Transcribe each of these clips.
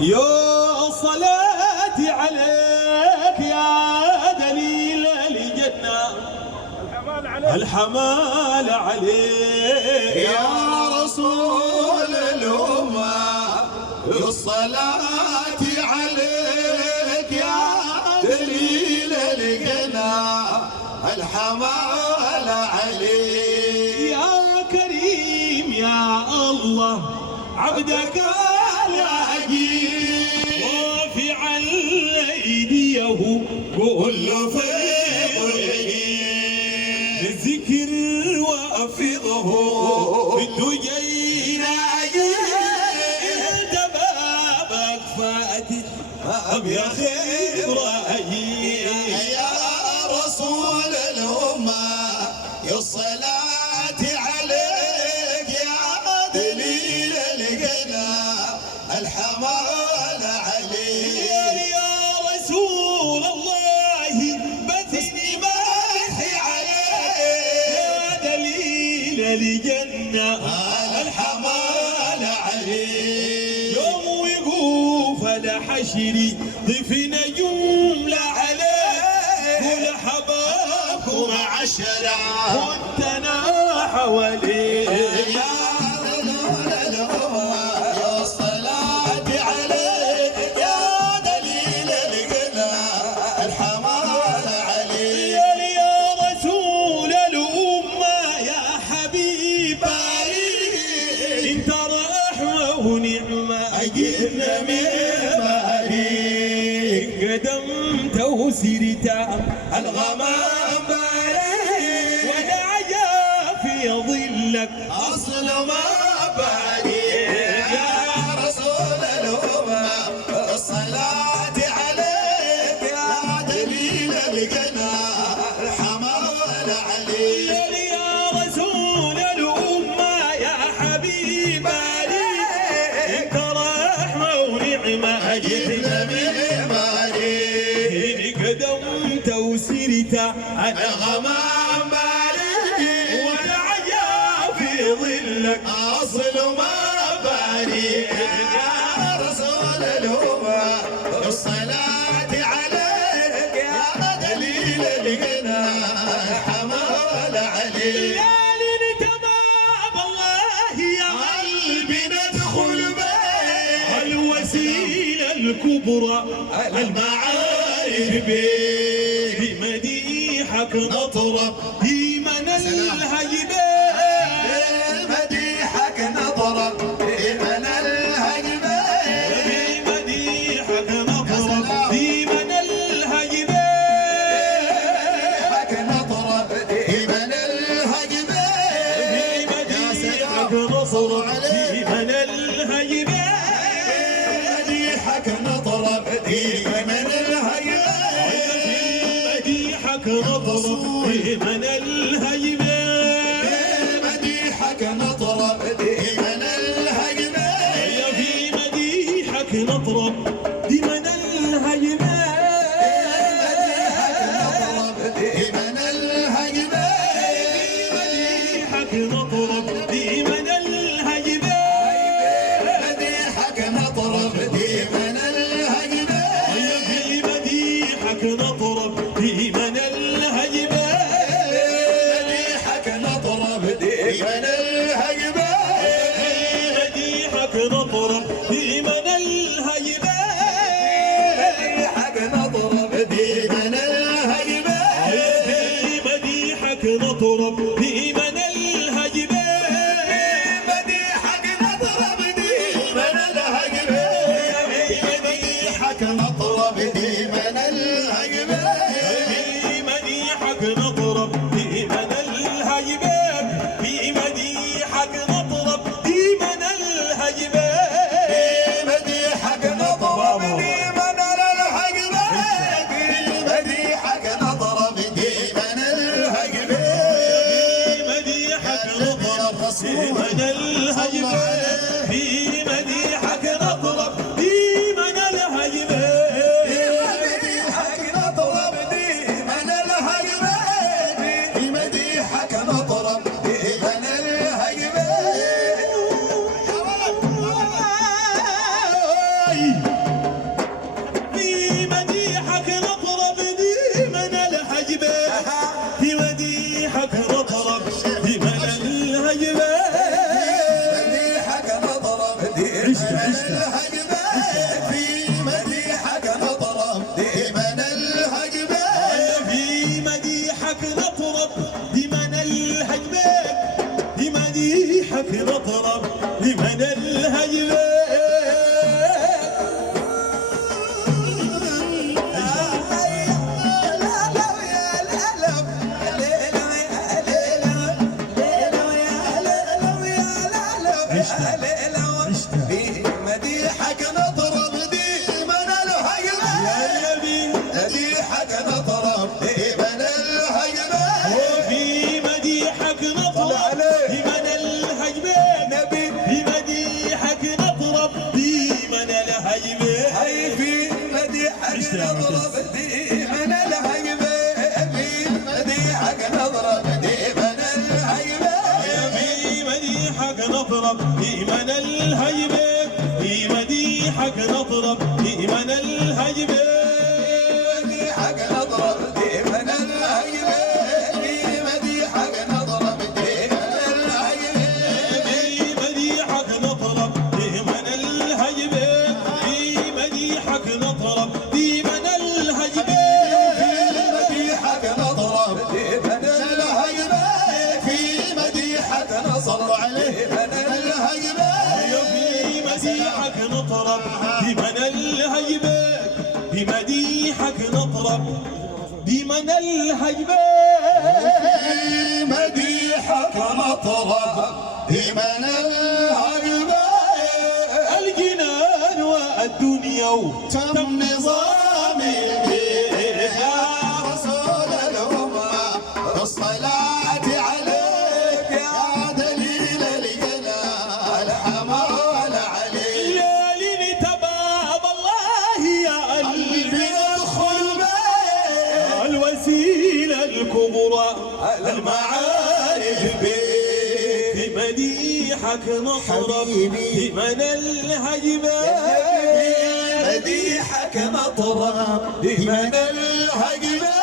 يا صلاتي عليك يا دليل الجنة، الحمال عليك يا رسول الأمة، الصلاة عليك يا دليل الجنة، الحمال عليك يا كريم يا الله عبدك العجيب، رافعا ايديه كل فيض بالذكر وافضه بالدجى انت بابك فاتح يا خير رأيي يا رسول الأمة، يا الصلاة عليك يا دليل الجنة، الحمال عليك يا رسول الله بثني مدحي عليك يا دليل الجنة، الحمال عليك يوم وقوف الحشر ضفنا جملة عليه قل حبابكم عشرة وانتنا حواليه يا الصلاة عليك يا دليل الجنة، الحمال عليك يا رسول الأمة يا حبيب انت رحمة ونعمة أجرنا من مالك قدمت وسرت الغمام بارك ودعيا في ظلك أصل ما بعدي يا رسول الأمة، الصلاة عليك يا دليل الجنة، الحمال عليك يا رسول الأمة يا حبيب انت رحمة ونعمة أجرنا من مالك قدمت وسرت الغمام بارك ودعيا في ظلك أصل ما بعدي يا رسول الأمة، الصلاة عليك يا دليل الجنة، الحمال عليك ليالي تمام الله يا قلبي ندخل بيه الوسيلة الكبرى المعارف بيه بمديحك نطرب ديما الهجبة مديحك نطرب من الهجبة بمديحك نطرب ديما الهجبة مديحك نطرب من الهجبة بمديحك نطرب ديما الهجبة مديحك نطرب من الهجبة مديحك نطرب من الهجبة مديحك نطرب من الهجبة يا في مديحك نطرب من الهجبة مديحك نطرب من الهجبة مديحك نطرب من الهجبة مديحك نطرب من الهجبة يا في مديحك نطرب من الهجبة مديحك نطرب من الهجبة مديحك نطرب من الهجبة مديحك نطرب من الهجبة مديحك نطرب من الهجبة مديحك نطرب من الهجبة مديحك نطرب من الهجبة مديحك نطرب من الهجبة بمديحك نطرب من الهجبة في مديحك نطرب ديما الهجبة في مديحك نطرب لمن الهجبات بمديحك نطرب لمن الهجبات مديحك نطرب ديما الهجبة مديحك نطرب ديما الهجبة وفي مديحك نطرب لمن الهجبات بمديحك نطرب لمن الهجبات هاي في مديحك نطرب ديما الهجبة في مديحك نطرب ديما الهجبة في مديحك نطرب لمن الهجبات بمديحك نطرب لمن الهجبات مديحك نطرب ديما الهجبة في مديحك نطرب ديما الهجبة بمديحك نطرب لمن الهجبات بمديحك نطرب لمن الهجبات مديحك نطرب ديما الهجبة في مديحك نصر عليه من الهجبة في مديحك نطرب لمن الهجبات بمديحك نطرب لمن الهجبات مديحك مطرب ديما الهجبة الجنان والدنيا تم نظامي يا رسول الأمة الصلاة عليك يا دليل الجلال حمال عليك يا لنتباب الله يا قلبي ادخل بيت الوسيلة الكبرى المعارف بيك بمديحك نطرب حبيبي. لمن الهجبات مديحك مطرب من الهجبة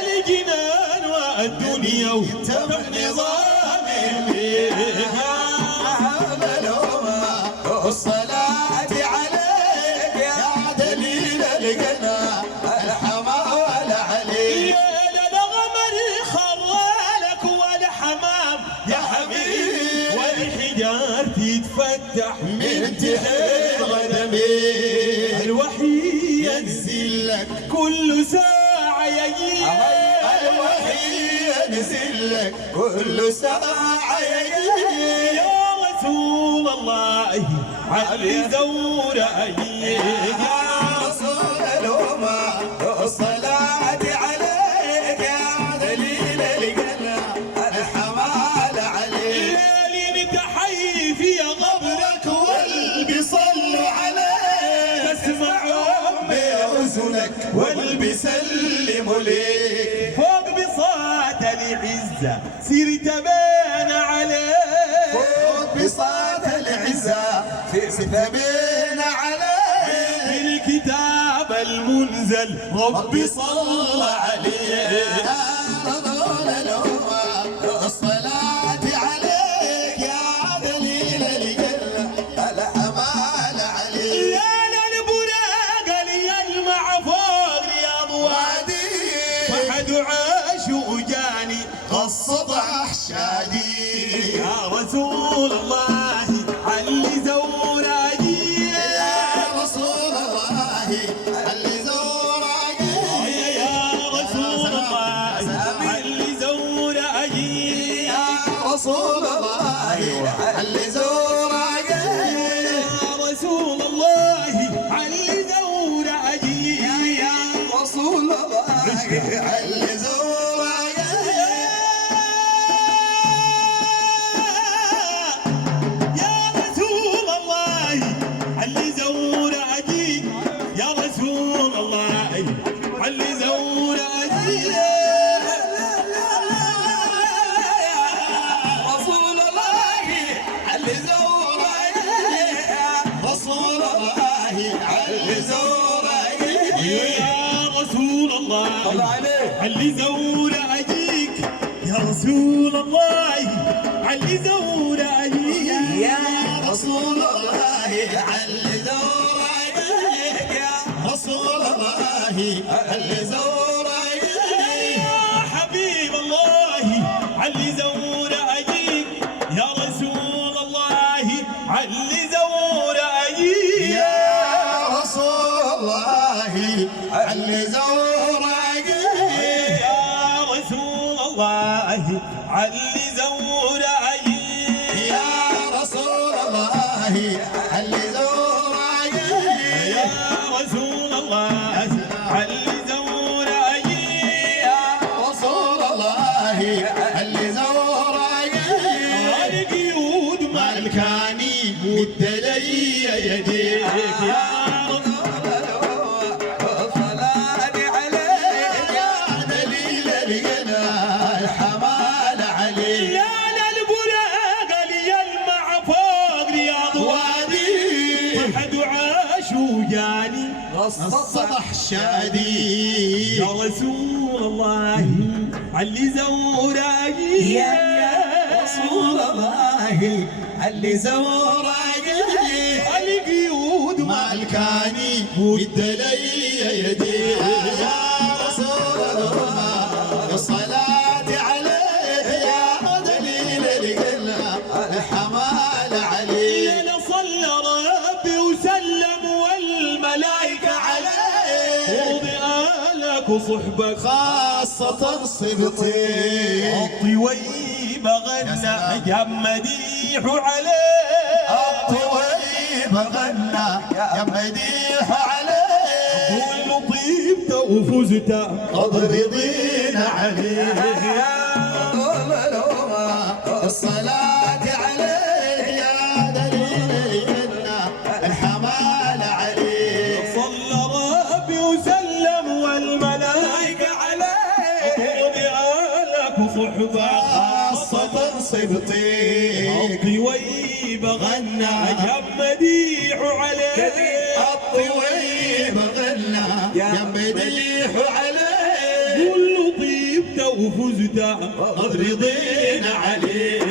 الجنان والدنيا تم نظام فيها الصلاة عليك يا دليل الجنة الحمال عليك يا للغمر خرالك والحمام يا حبيب والحجار تتفتح من تحت غنمي الوحي ينزل لك كل ساعة يجي الوحي ينزل لك كل ساعة يجي يا رسول الله علي زور أيك يا رسول الأمة الصلاة عليك يا دليل الجنة الحمال عليك ليلك حي في غبرك والبي صلوا عليك اسمعوا بأذنك والبي سلموا ليك فوق بساط العزة سرت بان عليك فوق بساط العزة في ثبين عليك بالكتاب المنزل ربي صلى عليه يا رسول الأمة الصلاة عليك يا دليل الجنة الأمان عليك يا للبراق لي المع فوق رياض وادي فحد عاش وجاني قصد أحشادي يا رسول الله علي زور أجي يا رسول الله اللي زورك يا رسول الله علي زور أجي يا رسول الله اللي زورك يا رسول الله علي زور أجي يا رسول الله اللي زورك يا رسول الله علي زور أجيك يا رسول الله علي زور أجيك رسول الله اللي زورك رسول الله اللي زورك يا رسول الله علي زور أجيك يا رسول الله علي زور أجيك يا رسول الله علي زورك يا رسول الله علي زورك يا حبيب الله علي زور أجيك يا رسول الله علي زور أجيك يا رسول الله علي زورك يا رسول الله علي زور أجيك يا رسول الله علي زورك يا رسول الله علي زور أجيك يا رسول الله علي زورك القيود ملكاني مد لي يديك يا الصلاة عليك يا دليل الغنى الحمال عليك يا للبراق اللي يلمع فوق رياض وادي فرحة عاش وجاني السطح شادي يا رسول الله علي زورك يا رسول الله اللي زورك القيود مالكاني مد لي يدي يا رسول الله الصلاة عليه يا دليل القلة الحمال عليه أنا صلى ربي وسلم والملائكة عليه وضي آلك وصحبك خاصة صبطي الطويب غنى يا مديح عليه الطويب غنى يا مديح عليه كل طيبته وفزته قد رضينا عليه يا الصلاة عليه يا دليل الحمال عليه صلى ربي وسلم والملائكة عليه وضي آلك وصحبك خاصة صبطي الطويب غنى يا مديح عليه الطويب غنى يا مديح عليه كل طيبته وفزته قد رضينا عليه